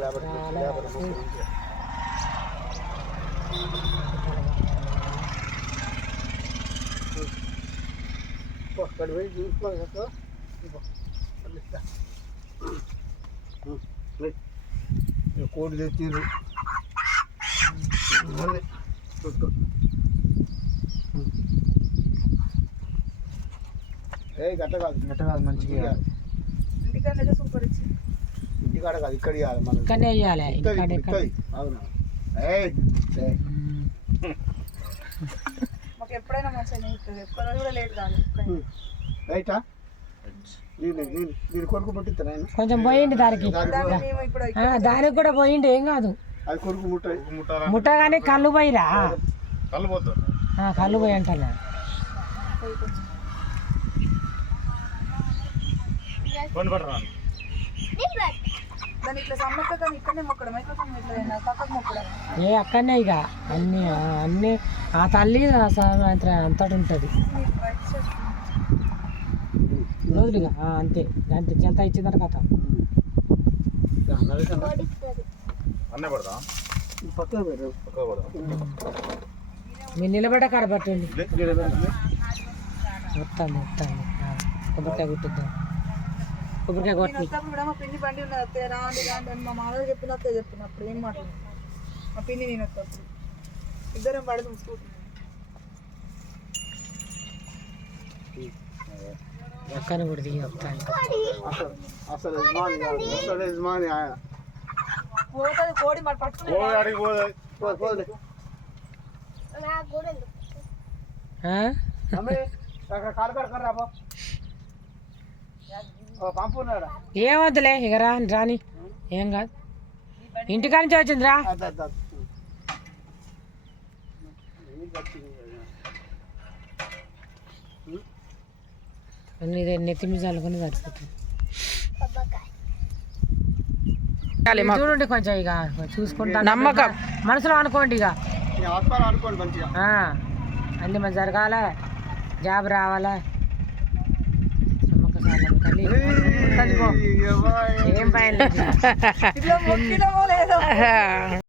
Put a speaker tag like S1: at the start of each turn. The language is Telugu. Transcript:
S1: లేబర్ లేబర్ అక్కడ పోయి చూసుకోవాలి కదా కోడి తెచ్చిర్రు మళ్ళీ చూసుకో ఏ గట్ట కాదు
S2: గట్ట కాదు మంచిగా
S3: ఇంటికన్నా సూపర్ ఇచ్చి
S1: ఇంటికాడ కాదు ఇక్కడ ఇవ్వాలి మనం
S2: ఇక్కడనే వేయాలి
S1: ఇక్కడ
S2: ఇక్కడ ఇక్కడ
S1: ఇక్కడ అవునా? ఏయ్ ఏయ్.
S3: మాకు ఎప్పుడైనా మంచిగా నేర్పుతుంది ఒక్క రోజు కూడా లేట్ కాదు ఎప్పుడైనా.
S1: రైటా దీని దీని దీని కొడుకు పుట్టిస్తాను ఆయన
S2: కొంచెం పోయింది దానికి దానికి కూడా. పోయింది ఏం కాదు.
S1: అది కొడుకు
S2: ముట్టగానే కళ్ళు పోయిరా?
S4: కళ్ళు
S2: కళ్ళు పోయి
S3: కొంచెం
S4: కొన్ని పట్టరా.
S3: దాన్ని ఇట్లా సమ్మక్క కానీ ఇక్కడనే మొక్కడం మైక్రోఫోన్ ఇట్లా అయినా పక్కకు మొక్కడం.
S2: ఏ అక్కడనే ఇక. అన్ని అన్ని ఆ తల్లి ఆ సాయంత్రం అంతటి ఉంటుంది.
S3: మీకు బయట చేస్తుంది.
S2: రోజులు ఇక ఆ, అంతే. అంతే చెంత ఇచ్చిన తర్వాత.
S4: అన్నే పడదా
S1: పక్కన పెట్టు.
S4: పక్క పడదా
S2: మీరు నిలబడ్డ కాడ పట్టండి మొత్తం మొత్తం. కొబ్బరికాయ కొట్టిద్దాం. కొబ్బరికాయ
S3: నేను
S2: కొట్టి
S3: వచ్చినప్పుడు కూడా మా పిన్ని బండి ఉన్నది అత్తయ్య రాండి రాండి అని మా మామయ్య చెప్పిన అత్తయ్య చెప్తున్నా అప్పుడు ఏం మాట్లాడు మా పిన్ని నేను వస్తాను ఇద్దరం పడదు స్కూటీ
S2: అక్కని కూడా దిగి వస్తాను
S1: అసలు అసలు యజమాని కాదు అసలు యజమాని ఆయన
S3: పోతుంది కోడి మరి పట్టుకుని
S4: ఓ అడిగి పోదా
S1: పో- పోలే
S2: ఆ?
S1: అమ్మే అక్కడ కాలు కడకరా రాబో
S2: ఏం వద్దులే ఇక రా రాని. ఏం కాదు. ఇంటికాడ నుంచి వచ్చిందిరా. నెత్తి మీద చల్లుకొని సరిపోతుంది. చూడండి కొంచెం ఇక చూసుకుంటా. నమ్మకం. మనసులో అనుకోండి ఇక. అన్ని మంచి జరగాల. జాబ్ రావాలా. ఏం పైన